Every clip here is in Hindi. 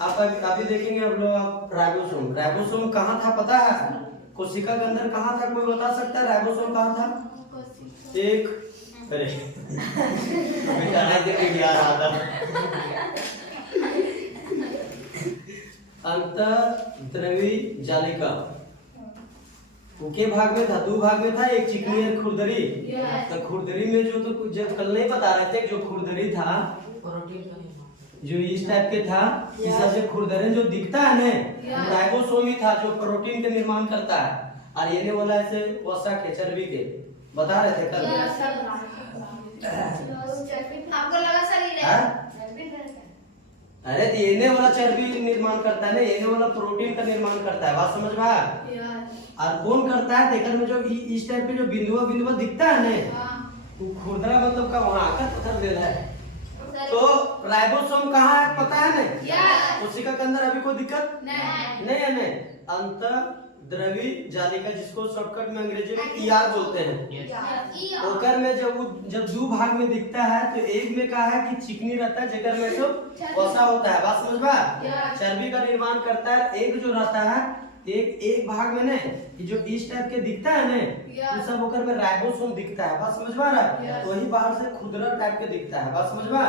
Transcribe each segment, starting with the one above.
आप अभी देखेंगे आप लोग आप राइबोसोम। राइबोसोम कहाँ था पता है? कोशिका के अंदर कहाँ था, कोई बता सकता है राइबोसोम कहाँ था? एक अरे अंतःद्रवी जालिका के भाग में था, दो भाग में था, एक चिकनी और खुरदरी। तो खुरदरी में जो तो कुछ जब कल नहीं बता रहे थे, जो खुरदरी था जो इस टाइप के था, इस हिसाब से खुरदरी जो दिखता है ना राइबोसोम ही था जो प्रोटीन का निर्माण करता है। और ये वाला ऐसे वसा के चर्बी के बता रहे थे कल। आपको लगा सर अरे ये वाला चर्बी निर्माण करता है ना, ये वाला प्रोटीन का निर्माण करता है। बात समझ में आया? और कौन करता है देखने में जो इस टाइप के जो बिंदुआ दिखता है ना, वो खुरदरा मतलब का वहां आकर पकड़ ले रहा है। तो राइबोसोम कहाँ है पता है ना? कोशिका के अंदर अभी कोई दिक्कत नहीं है ना। अंतःद्रवी जालिका जिसको शॉर्टकट में अंग्रेजी में ईआर बोलते हैं। ओकर में जब दो भाग में दिखता है तो एक में कहा है कि चिकनी रहता है, जगह में तो वसा होता है। बात समझ में? चर्बी का निर्माण करता है। एक जो रहता है एक भाग में ने जो इस टाइप के दिखता है ना, वो सब होकर में राइबोसोम दिखता है। बात समझ में आ रहा है? तो वही बाहर से खुरदरा टाइप के दिखता है। बात समझ में?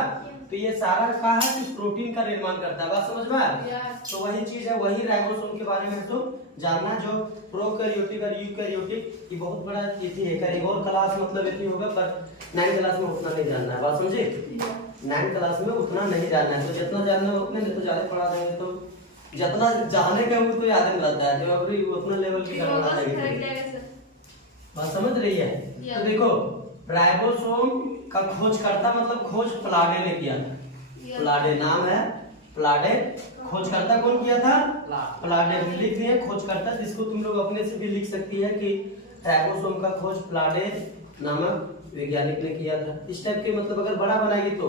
तो ये सारा कहा है कि प्रोटीन का निर्माण करता है। बात समझ में? तो वही चीज है, वही राइबोसोम के बारे में तो जानना। जो प्रोकैरियोटिक और यूकैरियोटिक ये बहुत बड़ा इति है। करेंगे और क्लास मतलब इतनी होगा, पर 9 क्लास में उतना नहीं जानना है। बात समझे? 9 क्लास में उतना नहीं जानना है। तो जितना जानना है उतने नहीं तो ज्यादा पढ़ा देंगे तो जितना जानने का वो तो याद नहीं रहता है, जो अभी उतना लेवल की करना है। बात समझ रही है? तो देखो राइबोसोम का खोजकर्ता मतलब खोज प्लाडे ने किया था। प्लाडे नाम है, प्लाडे। खोजकर्ता कौन किया था? प्लाडे। लिख दिए खोजकर्ता, जिसको तुम लोग अपने से भी लिख सकती है कि राइबोसोम का खोज प्लाडे नामक वैज्ञानिक ने किया था। इस टाइप के मतलब अगर बड़ा बनाएगी तो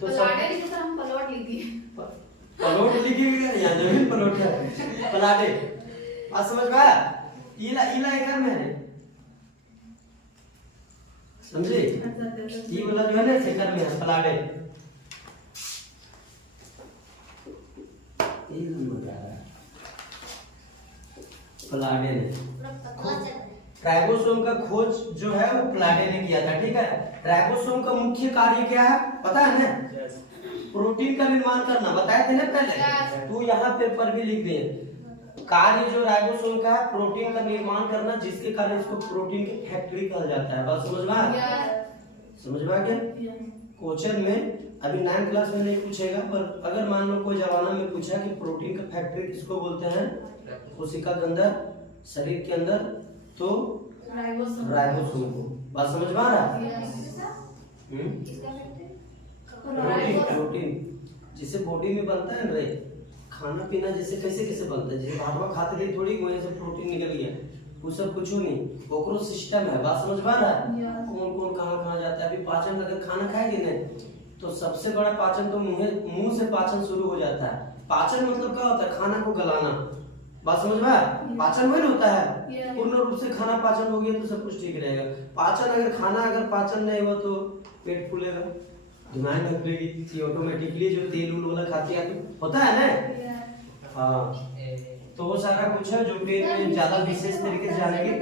प्लाडे की तो हम प्लॉट लिख दिए। प्लॉट लिखी हुई है, जमीन प्लॉट है प्लाडे। बात समझ में आया? इला एकड़ में है, समझे? ये वाला जो है ना सेकर में है प्लाडे। ये नंबर आ रहा है प्लाडे ने। राइबोसोम का खोज जो है वो प्लाडे ने किया था। ठीक है? राइबोसोम का मुख्य कार्य क्या है पता है ना? प्रोटीन का निर्माण करना। बताए थे ना पहले? तू यहाँ पेपर भी लिख दिए। कार्य जो राइबोसोम का है प्रोटीन का निर्माण करना, जिसके कारण इसको प्रोटीन की फैक्ट्री कहा जाता है। बस समझ में आ गया? क्वेश्चन में अभी 9 क्लास में नहीं पूछेगा, पर अगर मान लो कोई जमाना में पूछा कि प्रोटीन का फैक्ट्री किसको बोलते हैं कोशिका के अंदर, शरीर के अंदर, तो राइबोसोम को। बात समझ में आ रहा है? प्रोटीन जिसे बॉडी में बनता है ना, खाना पीना जैसे कैसे बनता है, जैसे भातवा खाते थे थोड़ी वहीं से प्रोटीन निकल गया, वो सब कुछ नहीं, ओकरो सिस्टम है। बात समझ में आ रहा है? कौन कहाँ जाता है। अभी पाचन अगर खाना खाएंगे ना तो सबसे बड़ा पाचन तो मुंह से पाचन शुरू हो जाता है। पाचन मतलब क्या होता है? खाना को गलाना। बात समझ में? पाचन वही होता है। पूर्ण रूप से खाना पाचन हो गया तो सब कुछ ठीक रहेगा। पाचन अगर पाचन नहीं हुआ तो पेट फूलेगा, दिमाग में खुलेगी ऑटोमेटिकली। जो तेल उल वाला खाती है तो होता है ना। हाँ, तो वो सारा कुछ है जो पेट में ज्यादा विशेष तरीके से जानेंगे।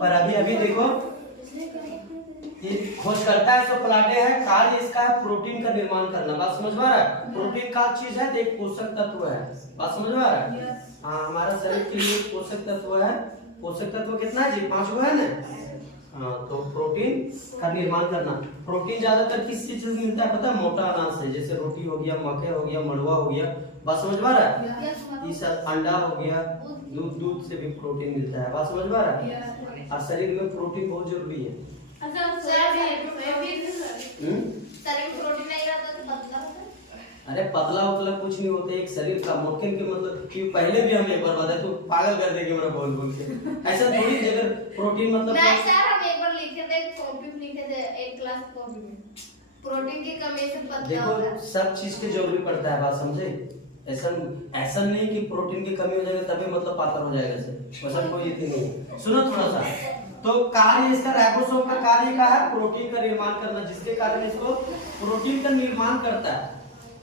पर अभी देखो ये खोज करता है तो प्लाडे है। कार्य इसका है प्रोटीन का निर्माण करना। बात समझ में आ रहा है? प्रोटीन का चीज है, एक पोषक तत्व है। बात समझ में आ रहा है? हाँ, हमारा शरीर के लिए पोषक तत्व है। पोषक तत्व कितना है जी? 5 है ना। हाँ, तो प्रोटीन का निर्माण करना। प्रोटीन ज्यादातर किस चीज से मिलता है पता है? मोटा अनाज से, जैसे रोटी हो गया, मकई हो गया, मड़ुआ हो गया। बात समझ में आ रहा है? ये सब अंडा हो गया, दूध से भी प्रोटीन मिलता है। बात समझ में आ रहा है? और शरीर में प्रोटीन बहुत जरूरी है। अरे पतला उतला कुछ नहीं होता, एक शरीर का मोटके के मतलब कि पहले भी हम एक बार बताए तो पागल कर देंगे मेरा बोल के। ऐसा थोड़ी जगह प्रोटीन मतलब नहीं सर, हम एक बार लिखे थे टॉपिक लिखे थे एक क्लास टॉपिक में, प्रोटीन की कमी से पतला होता है। देखो सब चीज की जरूरी पड़ता है। बात समझे? ऐसा नहीं कि प्रोटीन की कमी हो जाएगा तभी मतलब पातर हो जाएगा से, वैसा कोई इतनी नहीं। सुनो थोड़ा सा, तो कार्य इसका राइबोसोम का कार्य का है प्रोटीन का निर्माण करना, जिसके कारण इसको प्रोटीन का निर्माण करता है।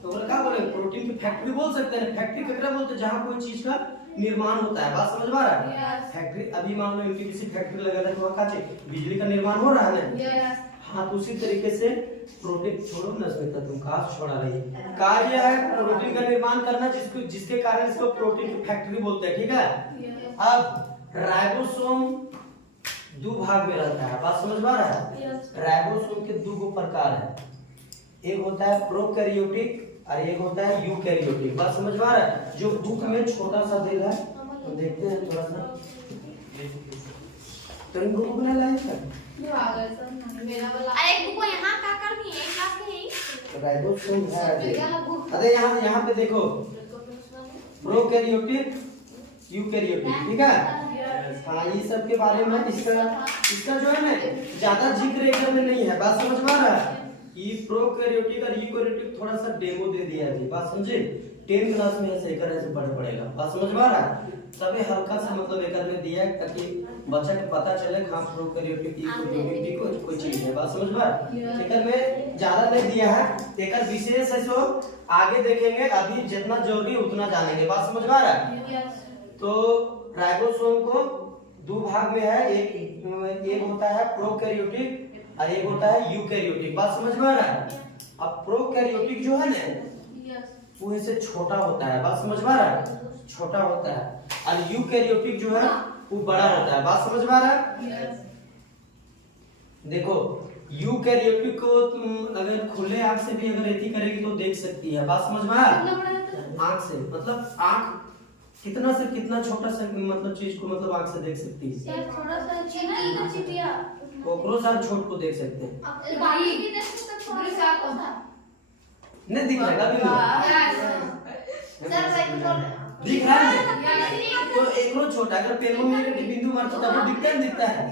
तो बोले क्या बोले, प्रोटीन की फैक्ट्री बोल सकते हैं। फैक्ट्री केकरा बोलते हैं, जहाँ कोई चीज का निर्माण होता है। बात समझ में आ रहा है? फैक्ट्री अभी मान लो एनटीपीसी फैक्ट्री लगा था, तो वहाँ का बिजली का निर्माण हो रहा है ना। हाँ, तो उसी तरीके से प्रोटीन, छोड़ो ना स्मिता, तुम कहाँ छोड़ा रही है। कार्य है प्रोटीन का निर्माण करना, जिसके कारण इसको प्रोटीन की फैक्ट्री बोलते हैं। ठीक है। अब राइबोसोम दो भाग में रहता है। बात समझ में आ रहा है? राइबोसोम के दो प्रकार है, एक होता है प्रोकैरियोटिक और एक होता है यूकैरियोटिक। बात समझ में आ रहा है? जो बुक में छोटा सा दिल है, तो देखते हैं थोड़ा सा। तुम बुक बना लाए क्या? मेरा वाला एक बुक यहाँ का कर भी एक क्लास के ही राइबोसोम है। अरे यहाँ पे देखो, प्रोकैरियोटिक यूकैरियोटिक। ठीक है। हाँ, ये सब के बारे में इसका जो है ना ज्यादा जिक्र एक में नहीं है। बात समझ में आ रहा है? ये प्रोकैरियोटिक और यूकैरियोटिक थोड़ा सा डेमो दे दिया है। बात समझे? 10th क्लास में ऐसे पढ़ना पड़ेगा। बात समझ में आ रहा है? तभी हल्का सा मतलब एक में दिया है, ताकि बच्चा को पता चले हाँ प्रोकैरियोटिक यूकैरियोटिक कोई चीज है। बात समझ में आ रहा है? एक में ज्यादा नहीं दिया है, एक विशेष है, सो आगे देखेंगे। अभी जितना जरूरी उतना जानेंगे। बात समझ में आ रहा है? तो राइबोसोम को दो भाग में है, एक होता है प्रोकैरियोटिक और एक होता है यूकैरियोटिक। बात समझ में आ रहा है? अब प्रोकैरियोटिक जो है ना वो इससे छोटा होता है। बात समझ में आ रहा है? छोटा होता है। और यूकैरियोटिक जो है वो बड़ा होता है। बात समझ में आ रहा है? देखो, यूकैरियोटिक को तुम अगर खुले आंख से भी अगर एथी करेगी तो देख सकती है। बात समझ में आ रहा है? आंख से मतलब आंख कितना से कितना छोटा सा मतलब चीज को मतलब आंख से देख सकती है। थोड़ा सा चिटिया कॉकरोच और छोट को देख सकते हैं। नहीं दिख रहा है दिख रहा है तो एक छोटा, अगर पेनों में बिंदु मारते तब दिखता है, दिखता है।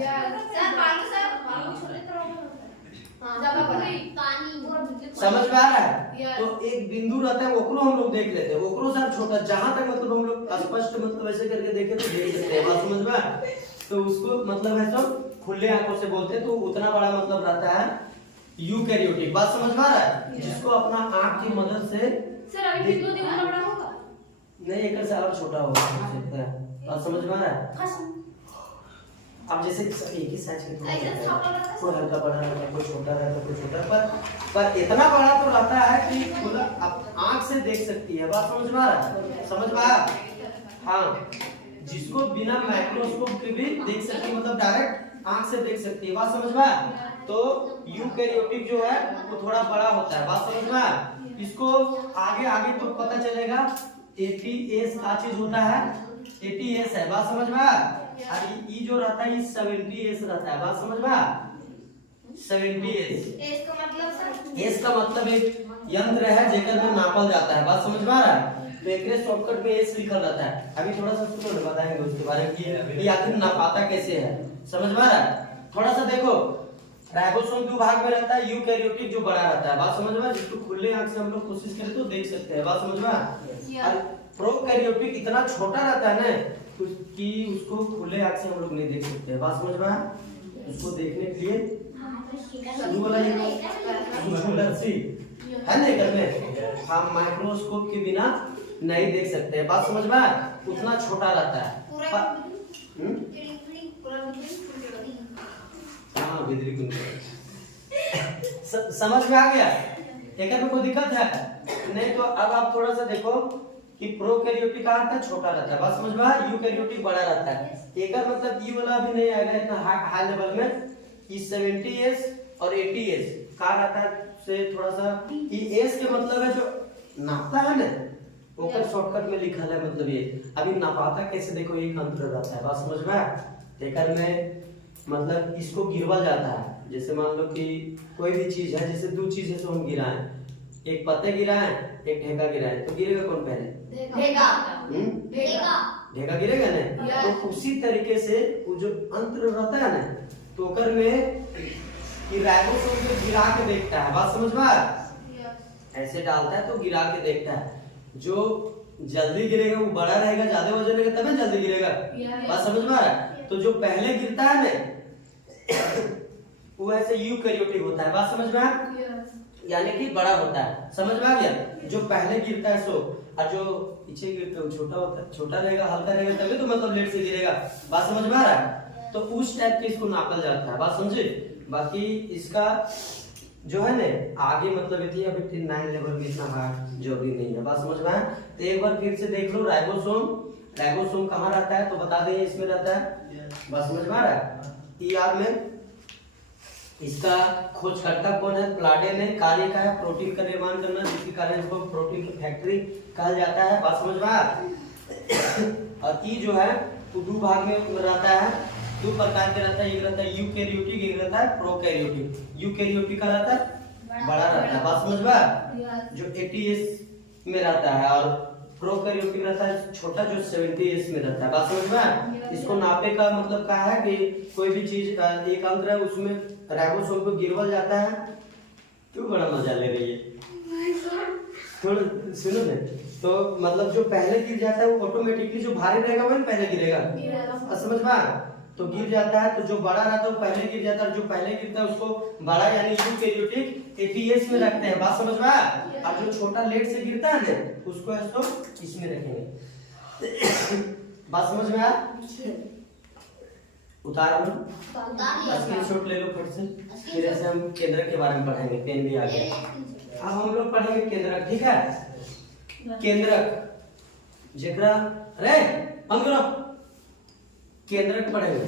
समझ में आ रहा है? तो एक बिंदु रहता है, ओकरो हम लोग देख लेते हैं, ओकरो से छोटा, जहां तक मतलब हम लोग स्पष्ट मतलब ऐसे करके देखे तो देख सकते हैं। बात समझ में? तो उसको मतलब है सब खुले आंखों से बोलते हैं, तो उतना बड़ा मतलब रहता है यूकैरियोटिक। बात समझ में आ रहा है? जिसको अपना आंख की मदद से सर अभी कितना दिन बड़ा होगा? नहीं, एक से और छोटा हो सकता है। बात समझ में आ रहा है? अब जैसे एक ही साइज के कोई हल्का बड़ा रहता है, कोई छोटा रहता है, कोई छोटा, पर इतना बड़ा तो रहता है कि मतलब आप आंख से देख सकती है। बात समझ में आ रहा है? समझ में आया? हाँ, जिसको बिना माइक्रोस्कोप के भी देख सकती है, मतलब डायरेक्ट आंख से देख सकती है। बात समझ में आया? तो यूकैरियोटिक जो है वो थोड़ा बड़ा होता है। बात समझ में आया? इसको आगे आगे तो पता चलेगा। ATS का चीज होता है, ATS है। बात समझ में आया? और ये जो रहता है ये 70S रहता है। बात समझ में आया? 70S। एस का मतलब सर? एस का मतलब एक यंत्र है जेकर में नापा जाता है। बात समझ में आ रहा है? तो एक शॉर्टकट में एस लिखा रहता है। अभी थोड़ा सा सुनो, बताएंगे उसके बारे में कि ये आखिर नापाता कैसे है। समझ में आ रहा है? थोड़ा सा देखो, राइबोसोम दो भाग में रहता है, यूकैरियोटिक जो बड़ा रहता है। बात समझ में? जिसको खुले आंख से हम लोग कोशिश करें तो देख सकते हैं। बात समझ में? और प्रोकैरियोटिक इतना छोटा रहता है ना कि उसको खुले आंख से हम लोग नहीं देख सकते। बात समझ में? उसको देखने के लिए वाला ये है ना घर में, हम माइक्रोस्कोप के बिना नहीं देख सकते। बात समझ में? उतना छोटा रहता है। हाँ, समझ में आ गया? एक में कोई दिक्कत है नहीं? तो अब आप थोड़ा सा देखो कि प्रोकैरियोटिक का अर्थ छोटा रहता है। बात समझ में? यूकैरियोटिक बड़ा रहता है। एक मतलब ये वाला भी नहीं आएगा इतना हाई लेवल में। ये 70S और 80S का रहता है से थोड़ा सा। ये S के मतलब है जो नापता है ना, ओकर शॉर्टकट में लिखा है मतलब ये। अभी नापाता कैसे देखो, एक अंतर रहता है। बात समझ में? एक में मतलब इसको गिरवा जाता है। जैसे मान लो कि कोई भी चीज है, जैसे दो चीजें तो हम गिराएं, एक पत्ते गिराएं, एक ढेका गिराएं, तो गिरेगा कौन पहले? ढेका गिरेगा ना। तो उसी तरीके से वो जो अंतर रहता है ना, तो ओकर में कि राइबोसोम को गिरा के देखता है। बात समझ में? ऐसे डालता है तो गिरा के देखता है। जो जल्दी गिरेगा वो बड़ा रहेगा, ज्यादा वजन रहेगा तब जल्दी गिरेगा। बात समझ में आ रहा है? तो जो पहले गिरता है ना वो ऐसे यूकैरियोटिक होता है। बात समझ में? यानी कि बड़ा होता है, समझ में आ गया। जो पहले गिरता है सो, और जो पीछे गिरता है वो छोटा होता है, छोटा रहेगा हल्का रहेगा तभी तो मतलब लेट से गिरेगा। बात समझ में आ रहा है? तो उस टाइप के इसको नापा जाता है, बात समझे। बाकी इसका जो है ना आगे मतलब ये अभी 9 लेवल में इतना हार्ड जरूरी नहीं है, बात समझ में आया। तो एक बार फिर से देख लो, राइबोसोम कहाँ रहता है तो बता दें, इसमें रहता है, बात समझ में आ रहा है। ईआर में इसका खोजकर्ता कौन है? प्लाडे ने। कार्य का है प्रोटीन का निर्माण करना, जिसके कारण इसको प्रोटीन की फैक्ट्री कहा जाता है, बात समझ में आया। और ई जो है वो दो भाग में रहता है, दो प्रकार के रहता है, एक रहता है यूकैरियोटिक, एक रहता है प्रोकैरियोटिक। यूकैरियोटिक का रहता है बड़ा रहता है, बात समझ में आया, जो 80s में रहता है, और प्रोकैरियोटिक रहता है छोटा जो 70s में रहता है, बात समझ में आया। इसको नापे का मतलब क्या है कि कोई भी चीज एक अंग है उसमें राइबोसोम को गिरवल जाता है। क्यों बड़ा मजा ले रही है, थोड़ा सुनो ना। तो मतलब जो पहले गिर जाता है वो ऑटोमेटिकली जो भारी रहेगा वही पहले गिरेगा, समझ में आया। तो गिर जाता है तो जो बड़ा रहता है वो पहले गिर जाता है, जो पहले गिरता है उसको बड़ा यानी यूकैरियोटिक 80s में रखते हैं, बात समझ में आया। और जो छोटा लेट से गिरता है ना उसको इसमें रखेंगे, बात समझ में आया। उतार लो, स्क्रीनशॉट ले लो फट से, फिर ऐसे हम केंद्रक के बारे में पढ़ेंगे, पेन भी आ गया। अब हम लोग पढ़ेंगे केंद्रक, ठीक है। केंद्रक जेकरा अरे हम केंद्रक पढ़ेंगे,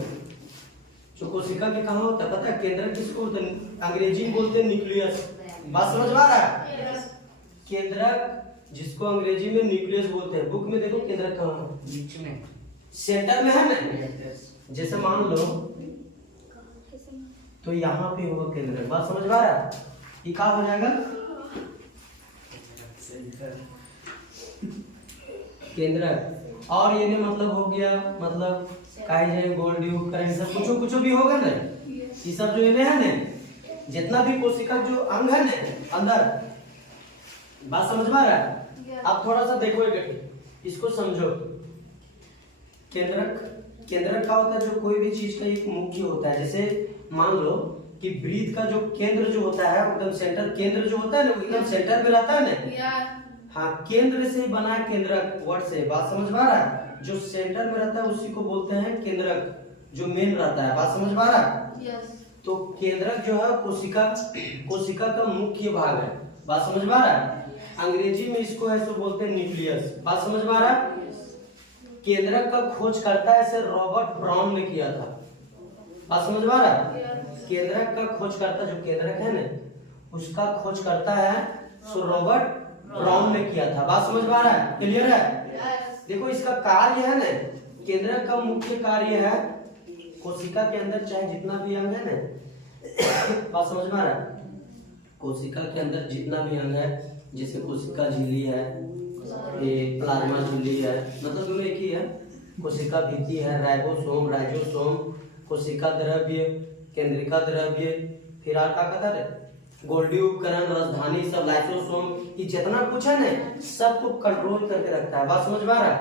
जो कोशिका के कहाँ होता है पता है? केंद्रक किसको होता है? अंग्रेजी बोलते हैं न्यूक्लियस, बात समझ में आ रहा है। केंद्रक जिसको अंग्रेजी में न्यूक्लियस बोलते हैं, बुक में देखो केंद्रक कहाँ है, बीच में सेंटर में है ना। जैसे मान लो तो यहाँ पे होगा केंद्रक, बात समझ में आ रहा है। ये क्या हो जाएगा? केंद्रक। और ये मतलब हो गया मतलब काई है गोल्डियू करेंट सब कुछ भी होगा ना, ये सब जो इन्हें है ना जितना भी कोशिका जो अंग है ना अंदर, बात समझ में आ रहा है। आप थोड़ा सा देखो इसको समझो। केंद्रक का होता है जो कोई भी चीज का एक मुख्य होता है। जैसे मान लो कि ब्रीथ का जो केंद्र जो होता है एकदम सेंटर, केंद्र जो होता है ना एकदम सेंटर में रहता है ना, हाँ केंद्र से बना केंद्रक वर्ड से, बात समझ में आ रहा है। जो सेंटर में रहता है उसी को बोलते हैं केंद्रक, जो मेन रहता है, बात समझ में आ रहा है। तो केंद्रक जो है कोशिका का मुख्य भाग है, बात समझ में आ रहा है। अंग्रेजी में इसको ऐसे बोलते हैं न्यूक्लियस, बात समझ में आ रहा है। केंद्रक का खोज करता है ऐसे रॉबर्ट ब्राउन ने किया था, बात समझ में आ रहा है। केंद्रक का खोज करता जो केंद्रक है ना उसका खोज करता है सो रॉबर्ट ब्राउन ने किया था, बात समझ में आ रहा है, क्लियर है। देखो इसका कार्य है ना, केंद्रक का मुख्य कार्य है कोशिका के अंदर चाहे जितना भी अंग है ना, बात समझ में आ रहा है। कोशिका के अंदर जितना भी अंग है जैसे कोशिका झिल्ली है, ये प्लाज्मा झिल्ली है, मतलब दोनों एक ही है। कोशिका भित्ति है, राइबोसोम, कोशिका द्रव्य, केंद्रिका द्रव्य, फिर क्या कहता है गोल्गी उपकरण, राजधानी सब, लाइसोसोम, ये जितना कुछ है ना सबको कंट्रोल करके रखता है, बात समझ में आ रहा है।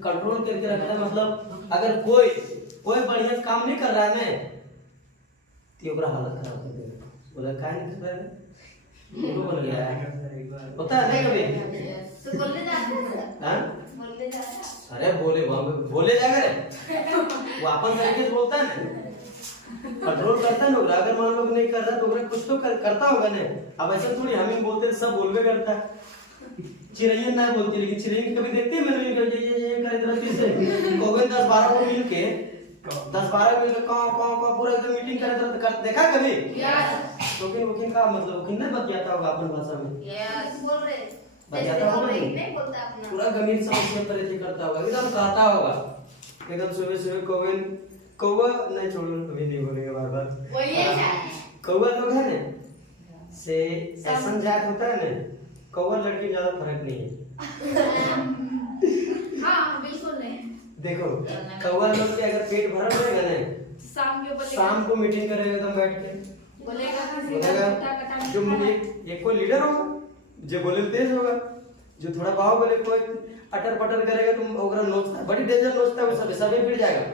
कंट्रोल करके रखता है मतलब अगर कोई बढ़िया काम नहीं कर रहा है ना तो ओकरा हालत खराब कर देगा, बोला काय नहीं कर रहा है वो बोल गया होता है नहीं कभी तो बोलने जाते हैं, हां बोलने जाते हैं, अरे बोले जाएगा रे वो अपन तरीके से बोलता है ना, कंट्रोल करता है ना। अगर मान लो नहीं कर रहा तो कुछ तो करता होगा ना। अब ऐसा थोड़ी हम ही बोलते सब बोलबे करता है। चिड़ैया ना बोलती लेकिन चिड़ैया कभी देखते हैं मैंने ये करे तरह से कोवे 10-12 को मिलके 10-12 मिलके का पूरा एकदम मीटिंग करे तरह देखा कभी यस। तो वकील का मतलब वकील ना बतियाता होगा अपन भाषा में यस बोल रहे बतियाता होगा नहीं बोलता अपना पूरा गंभीर समस्या तरह से करता होगा, एकदम कहता होगा एकदम सुबह कोवे कौवा नहीं छोड़ो कभी नहीं बोलेगा बार वही है कौवा लोग है ना से ऐसा जात होता है ना, कौवा लड़की ज्यादा फर्क नहीं है। हाँ बिल्कुल नहीं। देखो कौवा लोग के अगर पेट भरा रहेगा ना शाम को मीटिंग करेगा एकदम बैठ के बोलेगा जो एक कोई लीडर होगा जो बोले तेज होगा, जो थोड़ा भाव बोले कोई अटर पटर करेगा तुम ओकरा नोचता बड़ी डेंजर नोचता है, वो सब भिड़ जाएगा,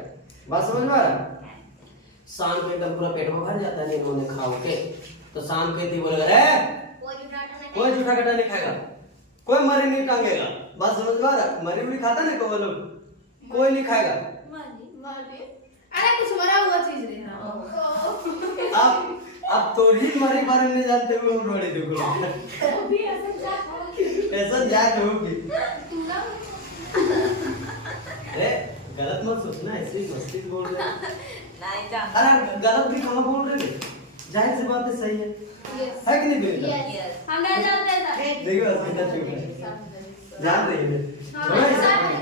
बात समझ में आ रहा है। शाम को एकदम पूरा पेट भर जाता है इन्होंने खाओ के तो शाम को यदि बोलेगा रे कोई जूठा कटा नहीं खाएगा, कोई मरी नहीं टांगेगा। बात समझ में आ रहा? मरी उड़ी खाता नहीं कोई लोग, कोई नहीं खाएगा। अरे कुछ मरा हुआ चीज दे रहा आप तो ही मरी बारे नहीं जानते हुए हम रोड़े देखो ऐसा जात होगी। अरे गलत मत सोचना, ऐसे मस्ती बोल रहे नहीं जान। अरे गलत भी कहाँ बोल रहे हैं, जाहिर सी बात है, सही है है कि नहीं बेटा? हम नहीं जानते सर। देखो अस्मिता चुप है, जान रही है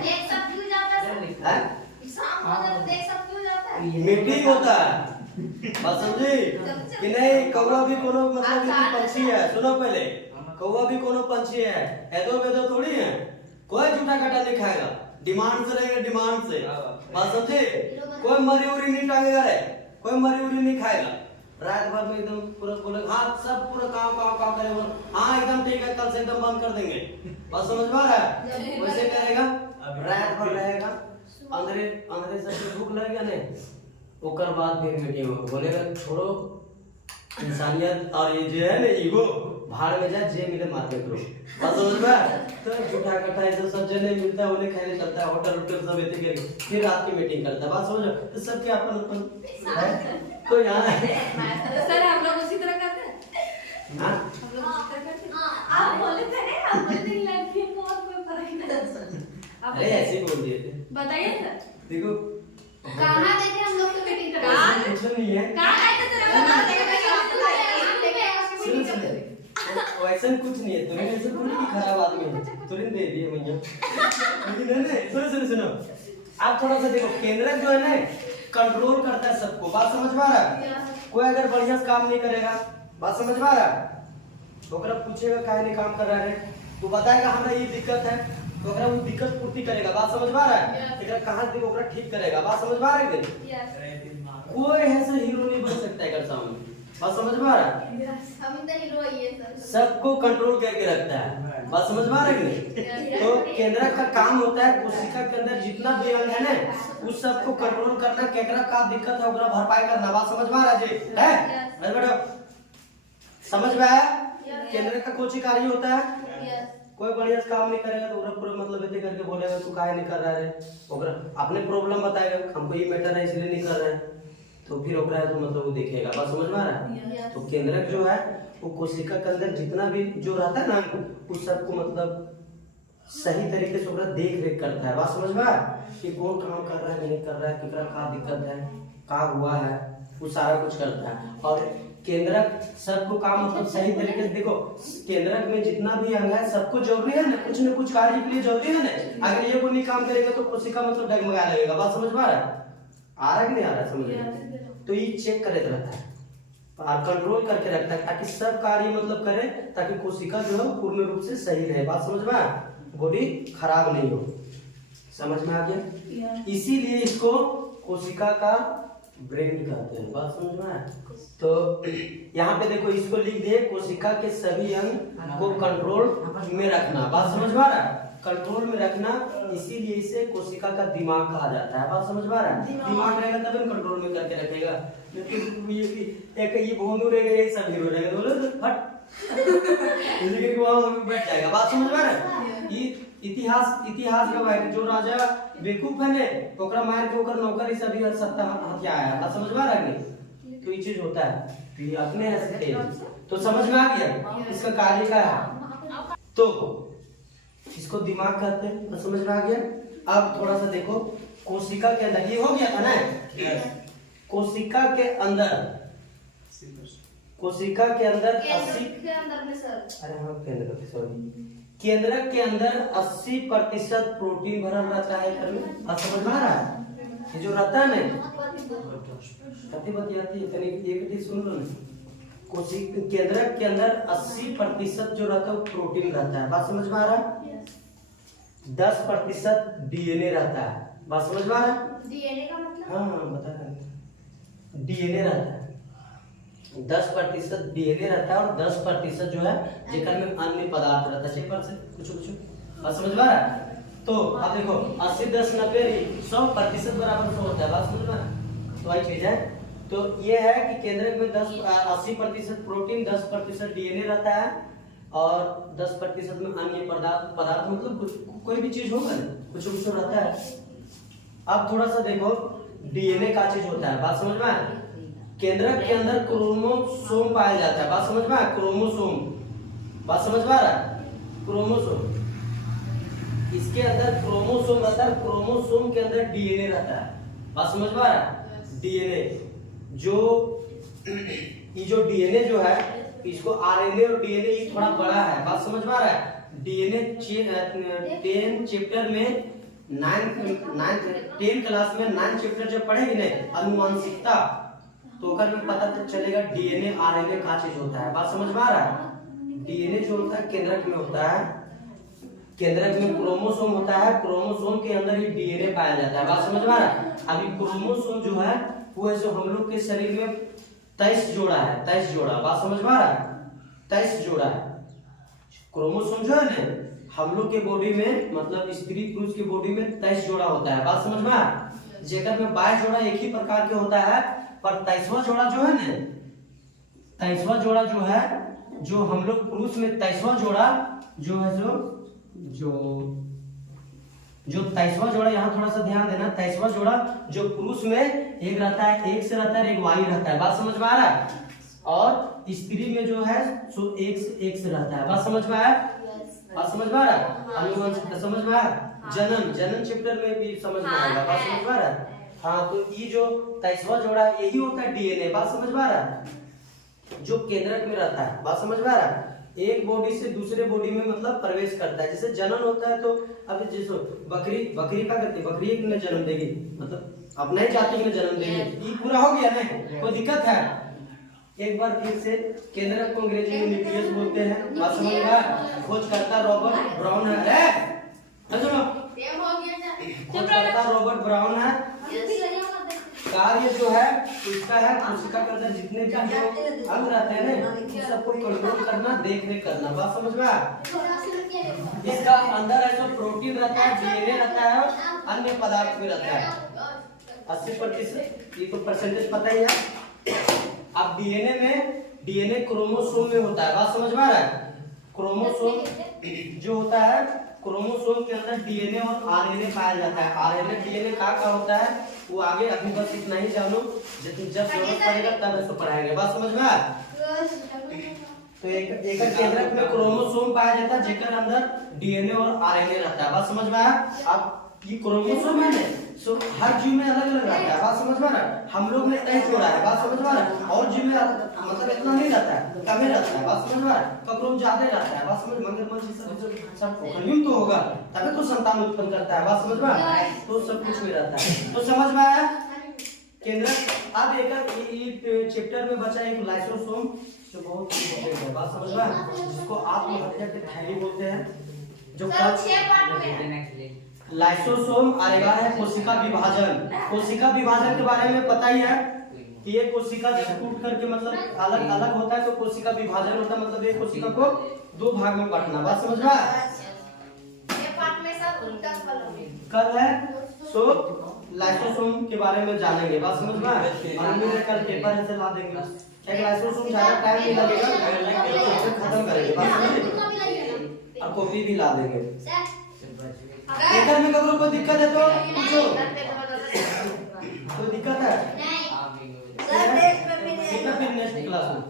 एक सब क्यों जाता है? शाम को जब देख सब क्यों जाता है? मीटिंग होता है, बात समझी कि नहीं? कौवा भी कोनो मतलब कि पंछी है। सुनो पहले, कौवा भी कोनो पंछी है, ऐदो बेदो थोड़ी है। कोई जूठा कटा नहीं खाएगा, डिमांड से रहेगा, डिमांड से। बात समझे? कोई मरी उरी नहीं टांगेगा रे, कोई मरी उरी नहीं खाएगा। रात भर में एकदम पूरा बोले हाँ सब पूरा काम करेगा, हाँ एकदम ठीक है, कल से एकदम बंद कर देंगे। बात समझ में आ रहा है? वैसे करेगा, रात भर रहेगा, अंदर से भूख लगेगा नहीं, ओकर बाद फिर मीटिंग होगा, बोलेगा छोड़ो इंसानियत और ये जो है ना ईगो भाड़ में जा, जे मिले मार के करो। बात समझ में? तो जूठा कटा ऐसा सब जने मिलता है, उन्हें खाने चलता है, होटल सब ऐसे करके फिर रात की मीटिंग करता है। बात समझो? तो सबके अपन है तो यहाँ सर हम लोग उसी तरह करते हैं। हाँ हम लोग उसी तरह करते हैं। आप बोले थे ना, आप बोले थे लड़की को और कोई फर्क नहीं पड़ता। अरे ऐसे ही बोल दिए थे। बताइए सर। देखो कहाँ देखे हम लोग तो मीटिंग कर कहाँ? रहे कुछ नहीं है, कहाँ आए थे तेरे को? सुनो सुनो, वैसा कुछ नहीं है। तुरंत ऐसे थोड़ी कि खराब आदमी है, तुरंत दे दिए भैया। लेकिन नहीं, सुनो आप थोड़ा सा देखो, केंद्र जो है ना कंट्रोल करता है सबको। बात समझ में आ रहा है? कोई अगर बढ़िया से काम नहीं करेगा, बात समझ में आ रहा है, तो ओकरा पूछेगा काहे नहीं काम कर रहा है, तो बताएगा हमरा ये दिक्कत है, तो ओकरा वो दिक्कत पूर्ति करेगा। बात समझ में आ रहा है? एकरा कहां से ओकरा ठीक करेगा। बात समझ में आ रहा है? कोई ऐसा हीरो नहीं बन सकता है सामने। बात समझ में आ रहा है? हम तो हीरो ही है सर। सबको कंट्रोल करके रखता है। बात समझ में आ रही है? तो केंद्र का काम होता है कोशिका के अंदर जितना भी अंग है ना उस सबको कंट्रोल करना, केकरा का दिक्कत है ओकरा भरपाई करना। बात समझ में आ रहा है जी? है बेटा समझ में आया? केंद्र का कोची कार्य होता है, कोई बढ़िया से काम नहीं करेगा तो ओकरा पूरा मतलब ऐसे करके बोलेगा तू काहे नहीं कर रहा है, ओकरा अपने प्रॉब्लम बताएगा, हमको ये मैटर है इसलिए नहीं कर रहे हैं, तो फिर ओकरा तो मतलब वो देखेगा। बात समझ में आ रहा है? तो केंद्रक जो है वो कोशिका के अंदर जितना भी जो रहता है ना उस सबको मतलब सही तरीके से ओकरा देख रेख करता है। बात समझ में आ रहा है? कि कौन काम कर रहा है नहीं कर रहा है, कितना का दिक्कत है, का हुआ है, वो सारा कुछ करता है। और केंद्रक सबको काम मतलब सही तरीके से देखो, केंद्रक में जितना भी अंग है सबको जरूरी है ना कुछ कार्य के लिए जरूरी है ना। अगर ये को नहीं काम करेगा तो कोशिका मतलब डगमगा लगेगा। बात समझ में आ रहा है? आ रहा है कि नहीं आ रहा है समझ में? तो ये चेक करे रहता है और कंट्रोल करके रखता है ताकि सब कार्य मतलब करे, ताकि कोशिका जो है पूर्ण रूप से सही रहे। बात समझ में आया? बॉडी खराब नहीं हो। समझ में आ गया? इसीलिए इसको कोशिका का ब्रेन कहते हैं। बात समझ में आया? तो यहाँ पे देखो इसको लिख दिए कोशिका के सभी अंग को कंट्रोल में रखना। बात समझ में आ रहा है? कंट्रोल में रखना, इसीलिए इसे कोशिका का दिमाग कहा जाता है। बात समझ में आ रहा है? दिमाग रहेगा तब हम कंट्रोल में करके रखेगा। लेकिन ये भोंदू रहेगा, यही सब हीरो रहेगा, बोलो तो हट इसलिए कि वहां हम बैठ जाएगा। बात समझ में आ रहा है? ये इतिहास का है जो राजा बेवकूफ है ने ओकरा मार के ओकर नौकर ही सभी सत्ता हत्या आया। बात समझ में आ रहा है? तो ये चीज होता है, तो ये अपने ऐसे तो समझ में आ गया इसका कार्य क्या है। तो इसको दिमाग कहते हैं। तो समझ में आ गया? अब थोड़ा सा देखो कोशिका के अंदर ये हो गया था ना, कोशिका के अंदर 80 के अंदर में सर, अरे हाँ केंद्रक के अंदर 80% प्रोटीन भरा रहता है। समझ में आ रहा है? ये जो रहता है ना कति बतियाती है तनी एक चीज सुन लो ना, कोशिका केंद्रक के अंदर 80% जो रहता है वो प्रोटीन रहता है। बात समझ में आ रहा है? 10% डीएनए रहता है। बात समझ में आ रहा है? डीएनए का मतलब? हाँ बता रहा, डीएनए रहता है, 10% डीएनए रहता है और 10% जो है जेकर में अन्य पदार्थ रहता है। 6% कुछ बात समझ में आ रहा है? तो अब देखो 80 10 90 100% बराबर 100 होता है। बात समझ में? तो वही चीज है तो ये है कि केंद्रक में 80% प्रोटीन, 10% डीएनए रहता है और 10% में अन्य पदार्थ मतलब कोई भी चीज होगा ना, कुछ कुछ रहता है। अब थोड़ा सा देखो डीएनए का चीज होता है, बात समझ में आया? केंद्रक के अंदर क्रोमोसोम पाया जाता है, बात समझ में आया? क्रोमोसोम, बात समझ में आ रहा है? क्रोमोसोम, इसके अंदर क्रोमोसोम रहता है, क्रोमोसोम के अंदर डीएनए रहता है, बात समझ में आ रहा है? डीएनए ये जो डीएनए जो है इसको आरएनए और डीएनए ये थोड़ा बड़ा है, बात समझ में आ रहा है? डीएनए 10 चैप्टर में 10 क्लास में 9 चैप्टर जब पढ़ेगी ना अनुवांशिकता, तो ओकर में पता चलेगा डीएनए आरएनए का चीज होता है, बात समझ में आ रहा है? डीएनए जो होता है केंद्रक में होता है, केंद्रक में क्रोमोसोम होता है, क्रोमोसोम के अंदर ही डीएनए पाया जाता है, बात समझ में आ रहा है? अभी क्रोमोसोम जो है वो है जो हम लोग के शरीर में 23 जोड़ा है, 23 जोड़ा, बात समझ में आ रहा है? 23 जोड़ा है क्रोमोसोम जो है ना हम लोग के बॉडी में, मतलब स्त्री पुरुष के बॉडी में 23 जोड़ा होता है, बात समझ में आ? जेकर में 22 जोड़ा एक ही प्रकार के होता है, पर 23वां जोड़ा जो है ना, 23वां जोड़ा जो है, जो हम लोग पुरुष में 23वां जोड़ा जो है जो 23वां जोड़ा, यहाँ थोड़ा सा ध्यान देना, 23वां जोड़ा जो पुरुष में एक रहता है, एक से रहता है, एक वाई रहता है, बात समझ में आ रहा है? और स्त्री में जो है सो एक से रहता है, बात समझ में आया? बात समझ में आ रहा है? अनुवांशिकता समझ में आया? जनन चैप्टर में भी समझ में आएगा, बात समझ में आ रहा है? हाँ, तो ये जो 23वां जोड़ा यही होता है डीएनए, बात समझ में आ रहा है? जो केंद्रक में रहता है, बात समझ में आ रहा है? एक बॉडी से दूसरे बॉडी में मतलब प्रवेश करता है, जैसे जनन होता है तो अब जैसे बकरी क्या करती है, बकरी एक ने जन्म देगी, मतलब अपना ही जाति में जन्म देगी, ये पूरा हो गया ना, कोई दिक्कत है? एक बार फिर से केंद्रक को अंग्रेजी में न्यूक्लियस बोलते हैं, बात समझ में आया? खोजकर्ता रॉबर्ट ब्राउन है, सुनो, खोजकर्ता रॉबर्ट ब्राउन है, कार्य जो है इसका है कोशिका के अंदर जितने भी अंग रहते हैं ना सबको कंट्रोल करना, देख रेख करना, बात समझ में आया? इसका अंदर है जो प्रोटीन रहता है, डीएनए रहता है, अन्य पदार्थ भी रहता है। 80% ये तो परसेंटेज पता ही है। अब डीएनए क्रोमोसोम में होता है, बात समझ में आ रहा है? क्रोमोसोम जो होता है, क्रोमोसोम के अंदर डीएनए और आरएनए पाया जाता है। आरएनए डीएनए का होता है वो आगे अभी बस इतना ही जानो, जब जरूरत पड़ेगा तब इसको पढ़ाएंगे, बात समझ में आया? तो एक केंद्रक में क्रोमोसोम पाया जाता है जेकर अंदर डीएनए और आरएनए रहता है, बात समझ में आया? अब ये क्रोमोसोम है ना, सो हर जीव में अलग अलग रहता है, बात समझ में आ रहा है? हम लोग ने 23 जोड़ा है, बात समझ में आ रहा है? और जीव में मतलब इतना नहीं रहता है, कम ही रहता है, बात समझ में आ रहा है? ककरो में ज्यादा रहता है, बात समझ, मगरमच्छ सब पोखरियों तो होगा तभी तो संतान उत्पन्न करता है, बात समझ में आ रहा है? तो सब कुछ में रहता है, तो समझ में आया? केंद्रक। अब एक चैप्टर में बचा एक लाइसोसोम जो बहुत इंपॉर्टेंट है, बात समझ में आया? जिसको आप हत्या के थैली बोलते हैं, जो लाइसोसोम आएगा है कोशिका विभाजन। कोशिका विभाजन के बारे में पता ही है कि ये कोशिका टूट करके मतलब अलग अलग होता है, तो कोशिका विभाजन होता है, मतलब एक कोशिका को 2 भाग में बांटना, बात समझ में आया? कल है सो लाइसोसोम के बारे में जानेंगे, बात समझ में आया? और में कल पेपर ऐसे ला देंगे, एक लाइसोसोम ज्यादा टाइम नहीं लगेगा, खत्म करेंगे, बात समझ, और कॉपी भी ला देंगे। पेपर में कभी कोई दिक्कत है तो पूछो, कोई दिक्कत है? नहीं। फिर नेक्स्ट क्लास में